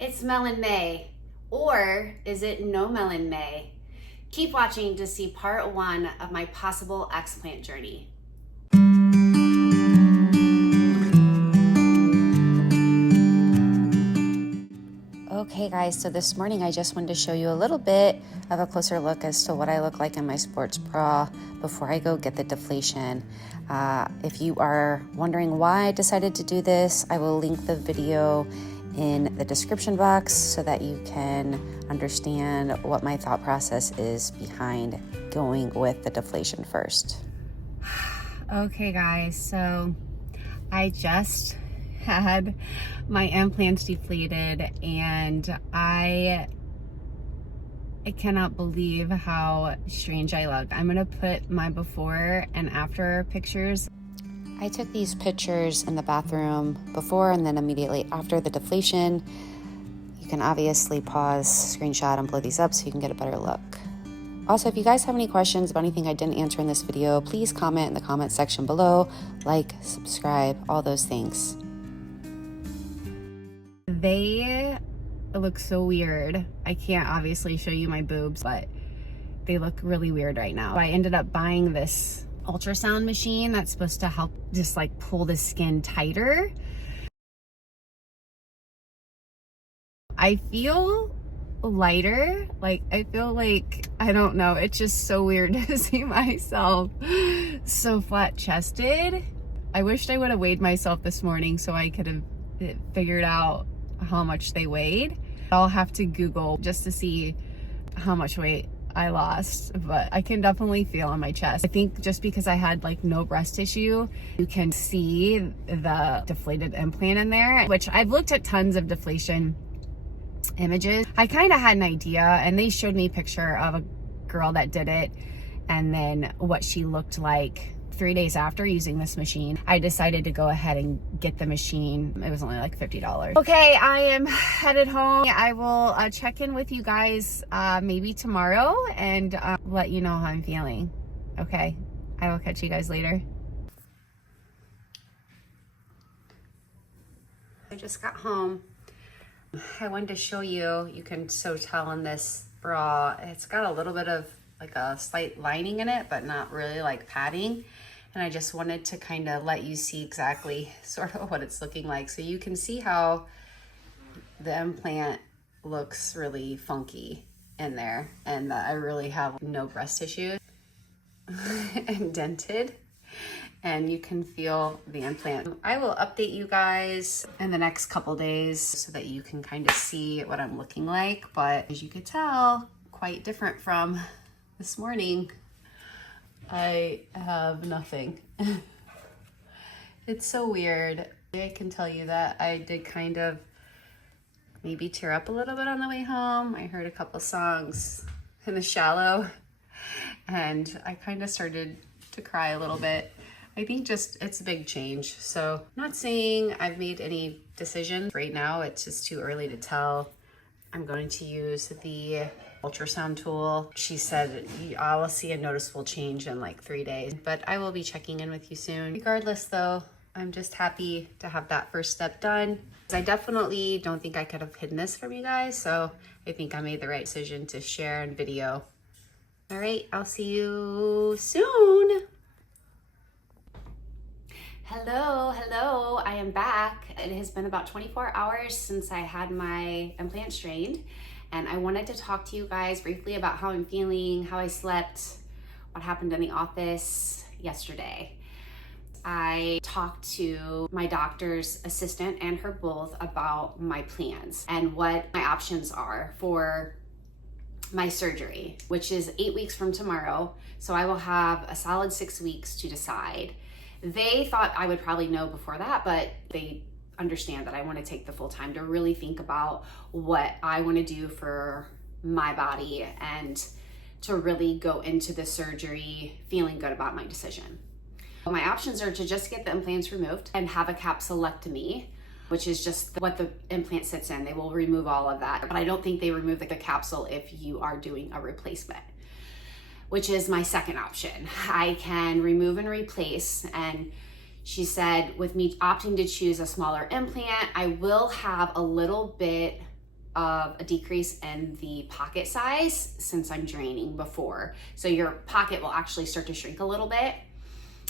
it's Melon May, or is it no Melon May? Keep watching to see part 1 of my possible explant journey. Okay guys, so this morning I just wanted to show you a little bit of a closer look as to what I look like in my sports bra before I go get the deflation. If you are wondering why I decided to do this, I will link the video in the description box so that you can understand what my thought process is behind going with the deflation first. Okay guys, so I just had my implants deflated and I cannot believe how strange I look. I'm gonna put my before and after pictures. I took these pictures in the bathroom before and then immediately after the deflation. You can obviously pause, screenshot, and blow these up so you can get a better look. Also, if you guys have any questions about anything I didn't answer in this video, please comment in the comment section below, like, subscribe, all those things. They look so weird. I can't obviously show you my boobs, but they look really weird right now. I ended up buying this ultrasound machine that's supposed to help just like pull the skin tighter. I feel lighter, like I feel like, I don't know, it's just so weird to see myself so flat chested. I wished I would have weighed myself this morning so I could have figured out how much they weighed. I'll have to Google just to see how much weight I lost, but I can definitely feel on my chest. I think just because I had like no breast tissue, you can see the deflated implant in there, which I've looked at tons of deflation images. I kind of had an idea, and they showed me a picture of a girl that did it and then what she looked like 3 days after using this machine. I decided to go ahead and get the machine. It was only like $50. Okay, I am headed home. I will check in with you guys maybe tomorrow and let you know how I'm feeling. Okay, I will catch you guys later. I just got home. I wanted to show you, you can so tell in this bra, it's got a little bit of like a slight lining in it, but not really like padding. And I just wanted to kind of let you see exactly sort of what it's looking like. So you can see how the implant looks really funky in there, and that I really have no breast tissue and dented, and you can feel the implant. I will update you guys in the next couple days so that you can kind of see what I'm looking like. But as you could tell, quite different from this morning. I have nothing. It's so weird. I can tell you that I did kind of maybe tear up a little bit on the way home. I heard a couple songs in the shallow and I kind of started to cry a little bit. I think just it's a big change. So I'm not saying I've made any decisions right now. It's just too early to tell. I'm going to use the ultrasound tool. She said I will see a noticeable change in like 3 days, but I will be checking in with you soon. Regardless though, I'm just happy to have that first step done. I definitely don't think I could have hidden this from you guys, so I think I made the right decision to share and video. All right, I'll see you soon. Hello, I am back. It has been about 24 hours since I had my implant strained, and I wanted to talk to you guys briefly about how I'm feeling, how I slept, what happened in the office yesterday. I talked to my doctor's assistant and her both about my plans and what my options are for my surgery, which is 8 weeks from tomorrow. So I will have a solid 6 weeks to decide. They thought I would probably know before that, but they understand that I want to take the full time to really think about what I want to do for my body and to really go into the surgery feeling good about my decision. My options are to just get the implants removed and have a capsulectomy, which is just what the implant sits in. They will remove all of that, but I don't think they remove the capsule if you are doing a replacement, which is my second option. I can remove and replace, and she said with me opting to choose a smaller implant, I will have a little bit of a decrease in the pocket size since I'm draining before. So your pocket will actually start to shrink a little bit,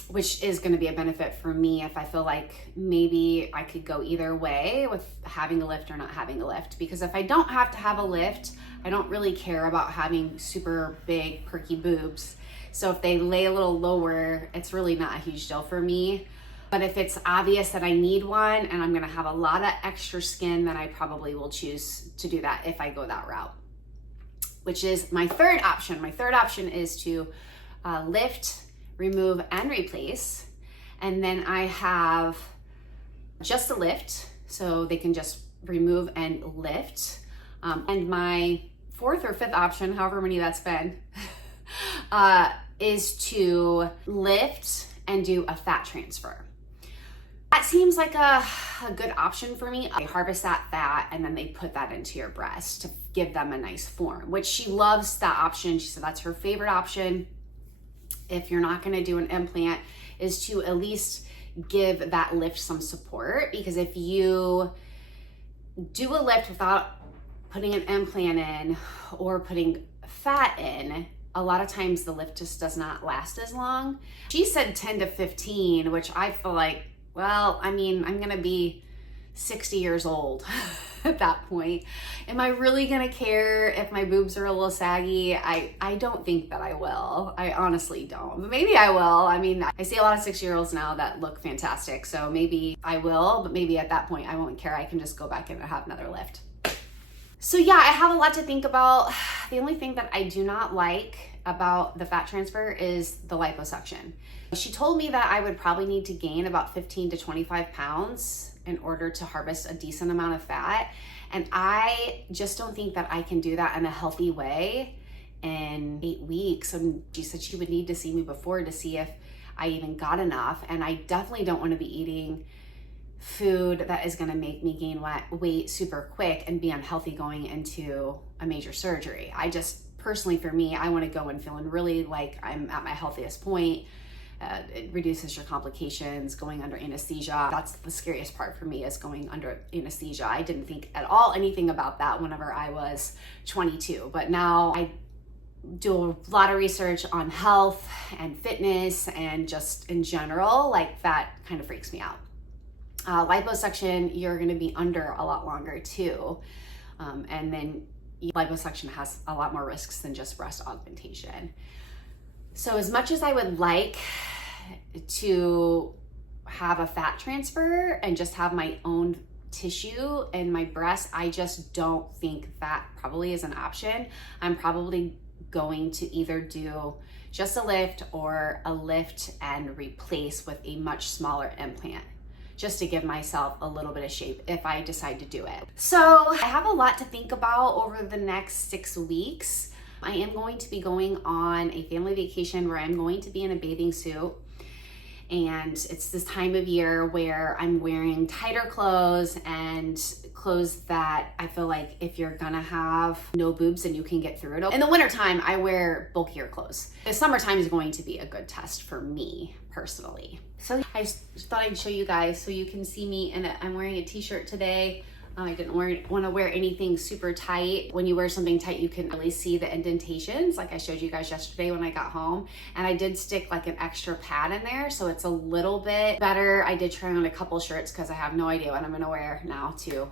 which is going to be a benefit for me if I feel like maybe I could go either way with having a lift or not having a lift. Because if I don't have to have a lift, I don't really care about having super big perky boobs. So if they lay a little lower, it's really not a huge deal for me. But if it's obvious that I need one and I'm gonna have a lot of extra skin, then I probably will choose to do that if I go that route, which is my third option. My third option is to lift, remove, and replace. And then I have just a lift, so they can just remove and lift. And my fourth or fifth option, however many that's been, is to lift and do a fat transfer. That seems like a good option for me. They harvest that fat and then they put that into your breast to give them a nice form, which she loves that option. She said that's her favorite option. If you're not gonna do an implant, is to at least give that lift some support, because if you do a lift without putting an implant in or putting fat in, a lot of times the lift just does not last as long. She said 10 to 15, which I feel like, well, I mean, I'm gonna be 60 years old at that point. Am I really gonna care if my boobs are a little saggy? I don't think that I will. I honestly don't, but maybe I will. I mean, I see a lot of 6-year-olds now that look fantastic, so maybe I will, but maybe at that point I won't care. I can just go back in and have another lift. So yeah, I have a lot to think about. The only thing that I do not like about the fat transfer is the liposuction. She told me that I would probably need to gain about 15 to 25 pounds in order to harvest a decent amount of fat. And I just don't think that I can do that in a healthy way in 8 weeks. And she said she would need to see me before to see if I even got enough. And I definitely don't want to be eating food that is going to make me gain weight super quick and be unhealthy going into a major surgery. I just personally, for me, I want to go in feeling really like I'm at my healthiest point. It reduces your complications going under anesthesia. That's the scariest part for me, is going under anesthesia. I didn't think at all anything about that whenever I was 22, but now I do a lot of research on health and fitness and just in general, like that kind of freaks me out. Liposuction, you're gonna be under a lot longer too. And then liposuction has a lot more risks than just breast augmentation. So as much as I would like to have a fat transfer and just have my own tissue in my breast, I just don't think that probably is an option. I'm probably going to either do just a lift or a lift and replace with a much smaller implant, just to give myself a little bit of shape if I decide to do it. So I have a lot to think about over the next 6 weeks. I am going to be going on a family vacation where I'm going to be in a bathing suit. And it's this time of year where I'm wearing tighter clothes and clothes that I feel like if you're gonna have no boobs and you can get through it. In the wintertime, I wear bulkier clothes. The summertime is going to be a good test for me personally. So I just thought I'd show you guys so you can see me in it. I'm wearing a t-shirt today. I didn't want to wear anything super tight. When you wear something tight, you can really see the indentations like I showed you guys yesterday when I got home. And I did stick like an extra pad in there, so it's a little bit better. I did try on a couple shirts because I have no idea what I'm gonna wear now to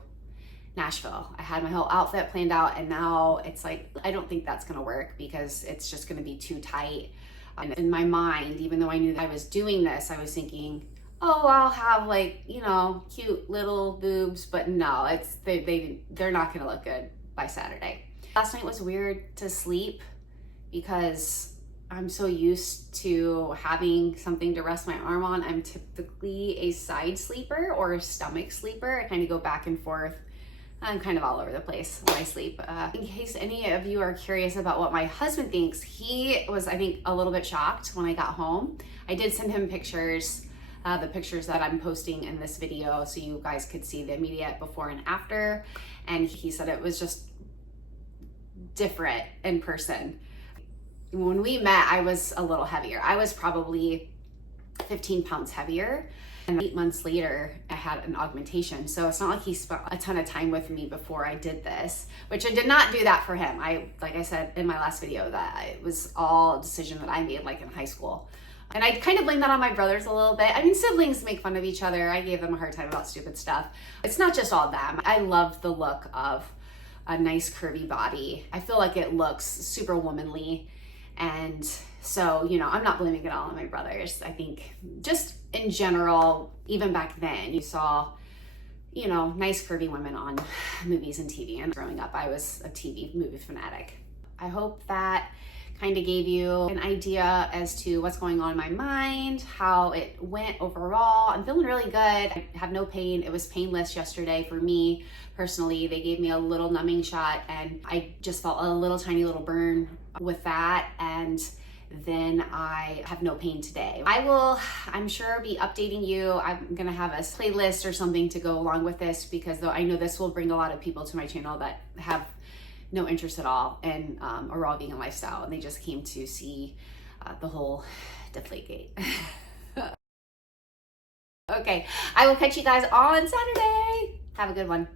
Nashville. I had my whole outfit planned out and now it's like, I don't think that's gonna work because it's just gonna be too tight. And in my mind, even though I knew that I was doing this, I was thinking, oh, I'll have like, you know, cute little boobs, but no, they're not gonna look good by Saturday. Last night was weird to sleep because I'm so used to having something to rest my arm on. I'm typically a side sleeper or a stomach sleeper. I kind of go back and forth. I'm kind of all over the place when I sleep. In case any of you are curious about what my husband thinks, he was, I think, a little bit shocked when I got home. I did send him pictures, the pictures that I'm posting in this video so you guys could see the immediate before and after. And he said it was just different in person. When we met, I was a little heavier. I was probably 15 pounds heavier. And 8 months later, I had an augmentation. So it's not like he spent a ton of time with me before I did this, which I did not do that for him. Like I said in my last video, that it was all a decision that I made like in high school. And I kind of blame that on my brothers a little bit. I mean, siblings make fun of each other. I gave them a hard time about stupid stuff. It's not just all them. I love the look of a nice curvy body. I feel like it looks super womanly. And so, you know, I'm not blaming it all on my brothers. I think just in general, even back then, you saw, you know, nice curvy women on movies and TV. And growing up, I was a TV movie fanatic. I hope that kind of gave you an idea as to what's going on in my mind, how it went overall. I'm feeling really good. I have no pain. It was painless yesterday for me personally. They gave me a little numbing shot and I just felt a little tiny little burn with that. And then I have no pain today. I will, I'm sure, be updating you. I'm gonna have a playlist or something to go along with this because though I know this will bring a lot of people to my channel that have no interest at all in a raw vegan lifestyle, and they just came to see the whole Deflategate. Okay, I will catch you guys on Saturday. Have a good one.